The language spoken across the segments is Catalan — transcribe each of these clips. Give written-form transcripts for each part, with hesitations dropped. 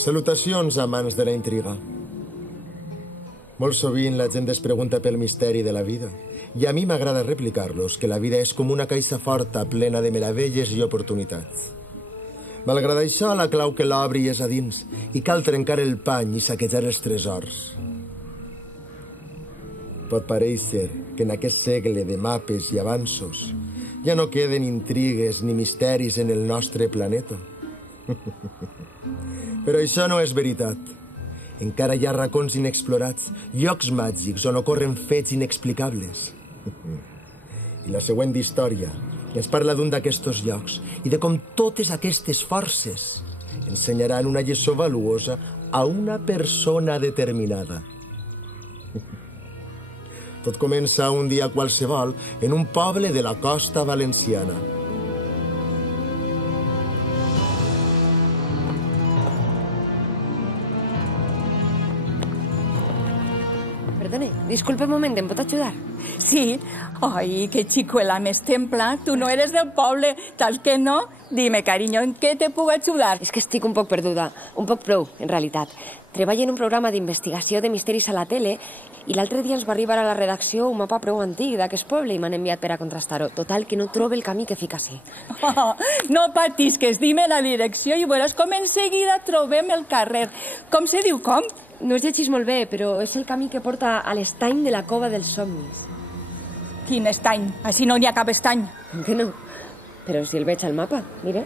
Salutacions, amants de la intriga. Molt sovint la gent es pregunta pel misteri de la vida. I a mi m'agrada replicar-los que la vida és com una caixa forta plena de meravelles i oportunitats. Malgrat això, la clau que l'obri és a dins i cal trencar el pany i saquejar els tresors. Pot parèixer que en aquest segle de mapes i avanços ja no queden intrigues ni misteris en el nostre planeta. Però això no és veritat. Encara hi ha racons inexplorats, llocs màgics on ocorren fets inexplicables. I la següent història ens parla d'un d'aquests llocs i de com totes aquestes forces ensenyaran una lliçó valuosa a una persona determinada. Tot comença un dia qualsevol en un poble de la costa valenciana. Perdone, disculpe un moment, ¿me pot ajudar? Sí. Ay, qué chicuela més templa. Tu no eres del poble, tal que no? Dime, cariño, ¿en qué te puc ajudar? És que estic un poc perduda, un poc prou, en realitat. Treballo en un programa d'investigació de misteris a la tele i l'altre dia ens va arribar a la redacció un mapa prou antic d'aquest poble i m'han enviat per a contrastar-ho. Total, que no trobo el camí que fica així. Oh, no patisques, dime la direcció i veuràs com en seguida trobem el carrer. Com se diu, com? No es llegeix molt bé, però és el camí que porta a l'estany de la Cova dels Somnis. Quin estany? Així no n'hi ha cap estany. Que no? Però si el veig al mapa, mira.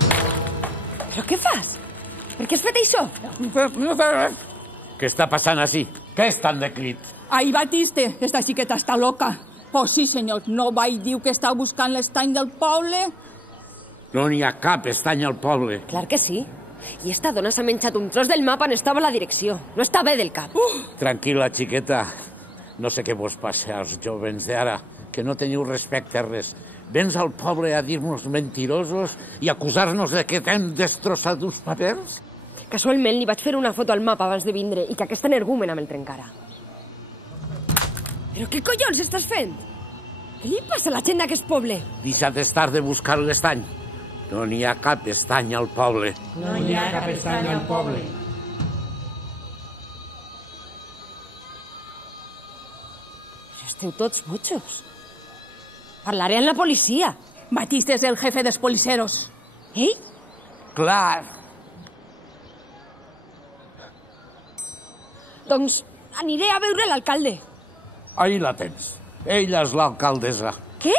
Però què fas? Per què has fet això? Què està passant així? Què és tan de crit? Ai, Batiste, esta xiqueta està loca. Pues sí, senyor, no vaig dir que està buscant l'estany del poble? No n'hi ha cap estany al poble. Clar que sí. I esta dona s'ha menjat un tros del mapa on estava la direcció. No està bé del cap. Tranquil·la, xiqueta. No sé què vos passa als jovens d'ara, que no teniu respecte a res. Vens al poble a dir-nos mentirosos i acusar-nos de que t'hem destrossat uns papers? Casualment li vaig fer una foto al mapa abans de vindre i que aquesta energúmena me'l trencara. Però què collons estàs fent? Què li passa a la gent d'aquest poble? Deixa d'estar de buscar l'estany. No n'hi ha cap estany al poble. No hi ha cap estany al poble. Però esteu tots botxos. Parlaré amb la policia. Batiste és el jefe dels policeros. Ell? Clar. Doncs aniré a veure l'alcalde. Ahí la tens. Ella és l'alcaldessa. Què?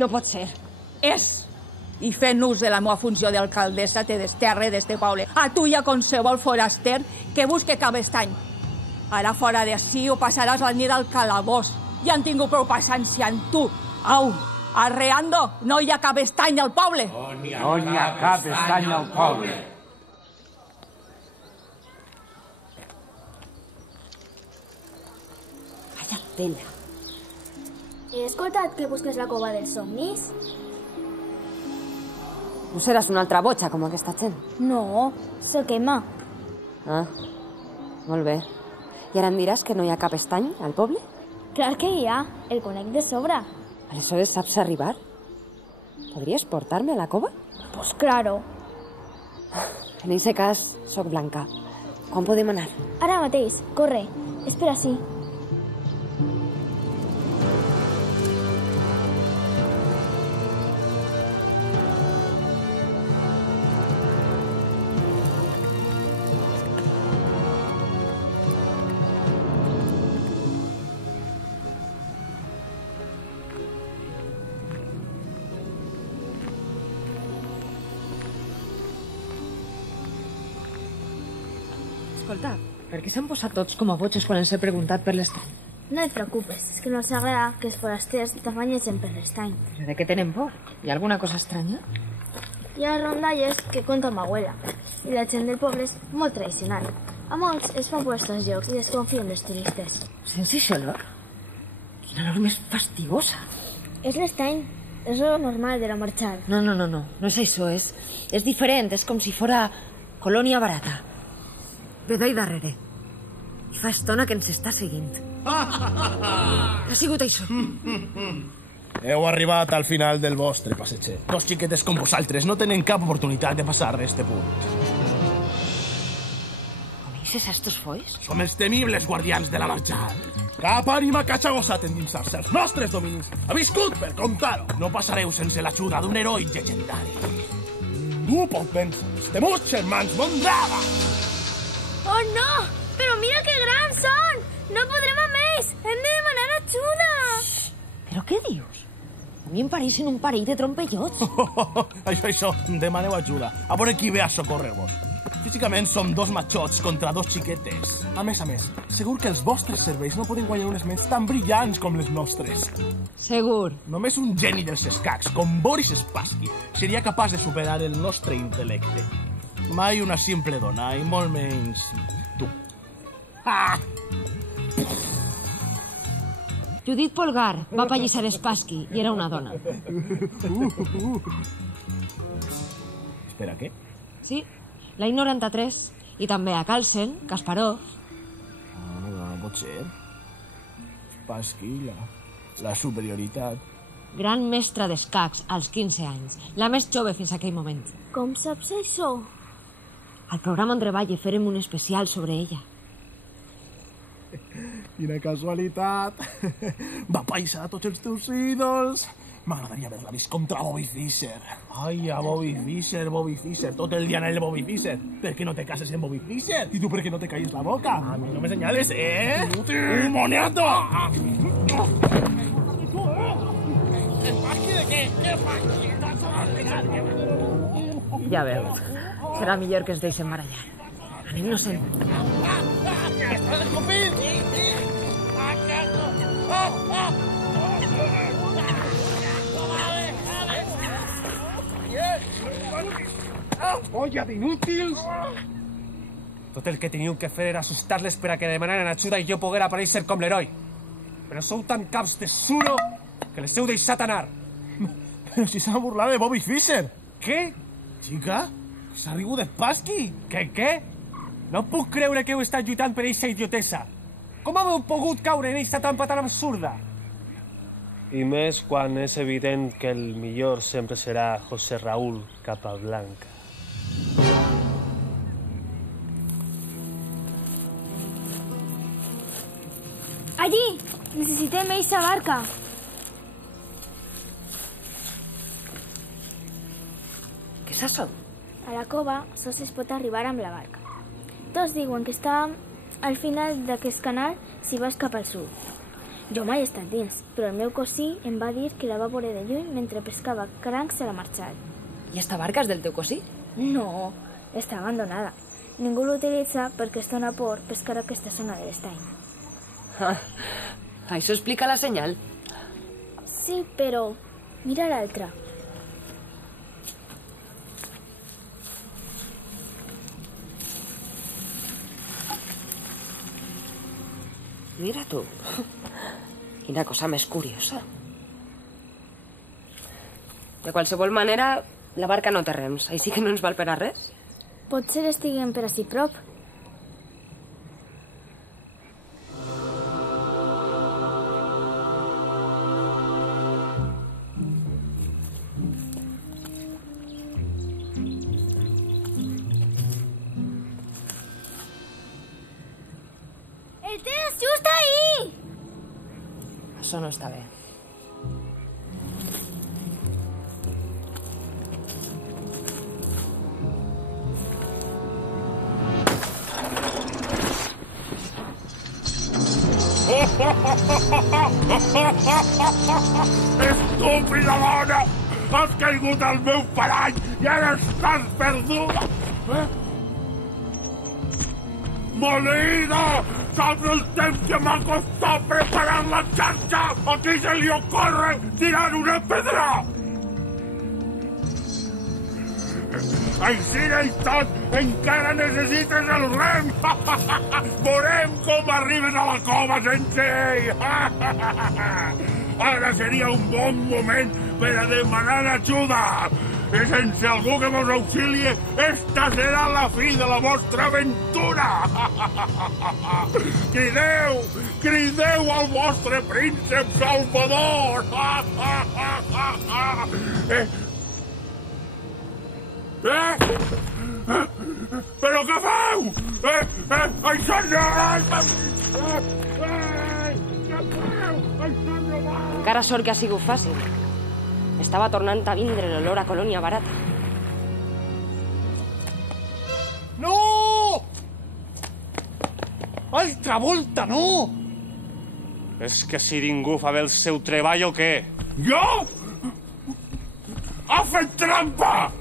No pot ser. És. I fent ús de la meva funció d'alcaldessa te desterre d'este poble. A tu i a qualsevol foraster que busque cap estany. Ara fora d'ací ho passaràs la nit al calabós. Ja han tingut prou paciència amb tu. Au, arreando, no hi ha cap estany al poble. No n'hi ha cap estany al poble. Vaya tela. He escoltat que busques la cova dels somnis? No seràs una altra botxa com aquesta gent. No, sóc Emma. Ah, molt bé. I ara em diràs que no hi ha cap estany al poble? Clar que hi ha, el conec de sobre. Aleshores saps arribar? Podries portar-me a la cova? Pues claro. En aquest cas, sóc Blanca. Quan podem anar? Ara mateix, corre, espera sí. Escolta, per què s'han posat tots com a botxos quan ens he preguntat per l'estany? No et preocupes, és que no els agrada que els forasters t'afanyeixen per l'estany. Però de què tenen por? Hi ha alguna cosa estranya? Hi ha rondalles que conta ma abuela, i la gent del poble és molt tradicional. A molts els fan por estos llocs i desconfien dels turistes. Sents això, olor? Quina olor més fastigosa. És l'estany, és lo normal de la marxar. No és això, és diferent, és com si fora colònia barata. Ve d'ahí darrere. I fa estona que ens està seguint. Ha sigut això. Heu arribat al final del vostre passeig. Dos xiquetes com vosaltres no tenen cap oportunitat de passar este punt. Ixes estos fois? Som els temibles guardians de la marjal. Cap ànima que hagi gosat endinsar-se als nostres dominis ha viscut per contar-ho. No passareu sense l'ajuda d'un heroi llegendari. Ningú pot vèncer els temuts germans Mondrada! Oh, no! Però mira que grans són! No podrem amb ells! Hem de demanar ajuda! Però què dius? A mi em pareixen un parell de trompellots. Això, demaneu ajuda. A veure qui ve a socórrer-vos. Físicament som dos matxots contra dos xiquetes. A més, segur que els vostres cervells no poden guanyar unes ments tan brillants com les nostres. Segur. Només un geni dels escacs, com Boris Spassky, seria capaç de superar el nostre intel·lecte. Mai una simple dona, i molt menys tu. Ah! Judit Polgar va pallissar Spassky i era una dona. Espera, què? Sí, l'any 93. I també a Carlsen, Kasparov. No pot ser. Spassky, la superioritat. Gran mestra d'escacs als 15 anys. La més jove fins a aquell moment. Com saps això? Al programa on treballa farem un especial sobre ella. Quina casualitat. Va paisar tots els teus ídols. M'agradaria haver-la vist contra Bobby Fischer. Ai, a Bobby Fischer. Tot el dia anant el Bobby Fischer. Per què no te cases amb Bobby Fischer? I tu per què no te calles la boca? A mi no me senyales, ¡Un moniato! Ja veus. Serà millor que es deixen barallar. Anem-nos-en. Olla d'inútils! Tot el que teniu que fer era assustar-les per a que demanaren ajuda i jo poguera aparèixer com l'heroi. Però sou tan caps de suro que les heu deixat anar. Però si s'ha burlat de Bobby Fischer. Què? Xica, s'ha rigut de Spassky. Què? No puc creure que heu estat lluitant per eixa idiotesa. Com haveu pogut caure en eixa trampa tan absurda? I més quan és evident que el millor sempre serà José Raúl Capablanca. Allí! Necessitem eixa barca. Què és això? A la cova sols es pot arribar amb la barca. Tots diuen que està al final d'aquest canal si vas cap al sud. Jo mai he estat dins, però el meu cosí em va dir que la va veure de lluny mentre pescava crancs a la marxal. I esta barca és del teu cosí? No, està abandonada. Ningú l'utilitza perquè es dona por pescar a aquesta zona de l'estany. Això explica la senyal. Sí, però mira l'altra. Mira tu. Quina cosa més curiosa. De qualsevol manera, la barca no té rems, així que no ens val per a res. Potser estiguem per ací prop. El tens just ahí! Això no està bé. Estúpida dona! Has caigut al meu parany i ara estàs perduda! Maleïda! Saps el temps que m'ha costat preparar la xarxa? A qui se li ocorre tirar una pedra? Així i tot, encara necessites el rem! Veurem com arribes a la cova sense ell! Ara seria un bon moment per a demanar ajuda! I sense algú que vos auxilie, esta serà la fi de la vostra aventura! Crideu al vostre príncep Salvador! Però què feu? Això no! Encara sort que ha sigut fàcil. Estava tornant a vindre l'olor a colònia barata. No! Altra volta, no! És que si ningú fa bé el seu treball o què? Jo? Ha fet trampa!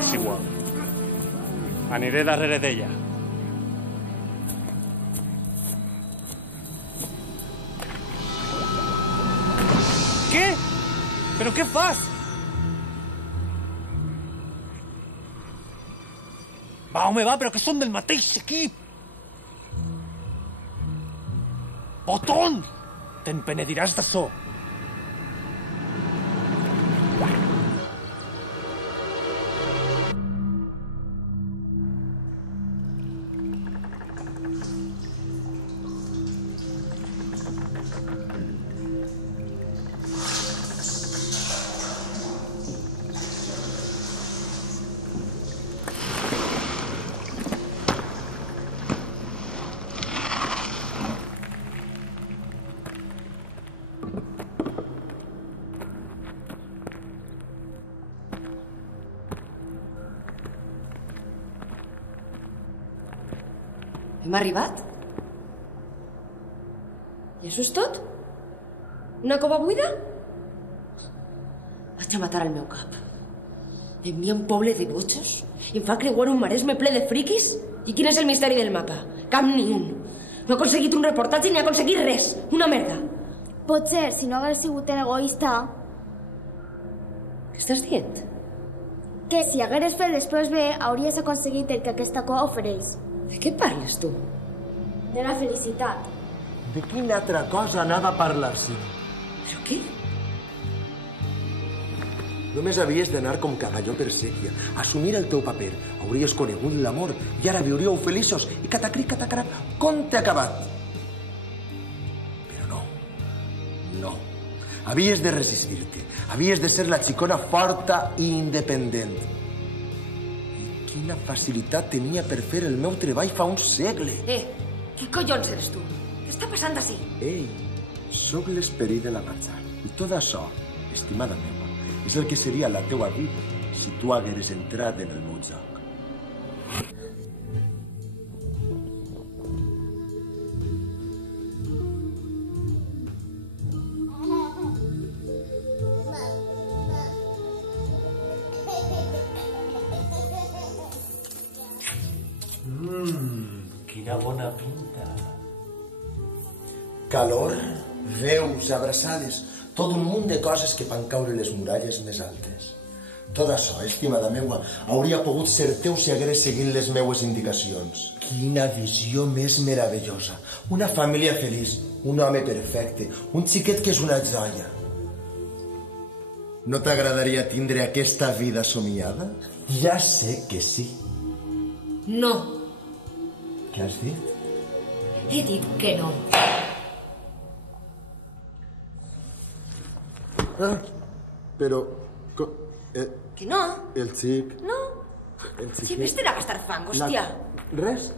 És igual. Aniré darrere d'ella. Què? Però què fas? Va, home, va, però que som del mateix equip. Botón! Te'n penediràs d'això. Hem arribat? I això és tot? Una cova buida? Vaig a matar el meu cap. M'envia un poble de botxos i em fa creuar un maresme ple de friquis? I quin és el misteri del mapa? Cap ni un. No ha aconseguit un reportatge ni ha aconseguit res. Una merda. Potser, si no hagués sigut tan egoista... Què estàs dient? Que si hagueres fet les proves bé, hauries aconseguit el que aquesta cova ofereix. De què parles, tu? De la felicitat. De quina altra cosa anava a parlar-se? Però què? Només havies d'anar com cavalló per sèquia, assumir el teu paper. Hauries conegut l'amor i ara viuríeu feliços i catacric, catacarap, conte acabat. Però no. No. Havies de resistir-te. Havies de ser la xicona forta i independent. Quina facilitat tenia per fer el meu treball fa un segle. Què collons eres tu? Què està passant ací? Ei, sóc l'esperit de la marxa. I tot això, estimada meva, és el que seria la teua vida si tu hagueres entrat en el meu joc. Quina bona pinta. Calor, veus, abraçades, tot un munt de coses que van caure les muralles més altes. Tot això, estimada meua, hauria pogut ser teu si hagueres seguit les meues indicacions. Quina visió més meravellosa. Una família feliç, un home perfecte, un xiquet que és una joia. No t'agradaria tindre aquesta vida somiada? Ja sé que sí. No. Què has dit? He dit que no. Però... Que no? El xic... No. El xiquet... Si vés a gastar fang, hòstia. Res?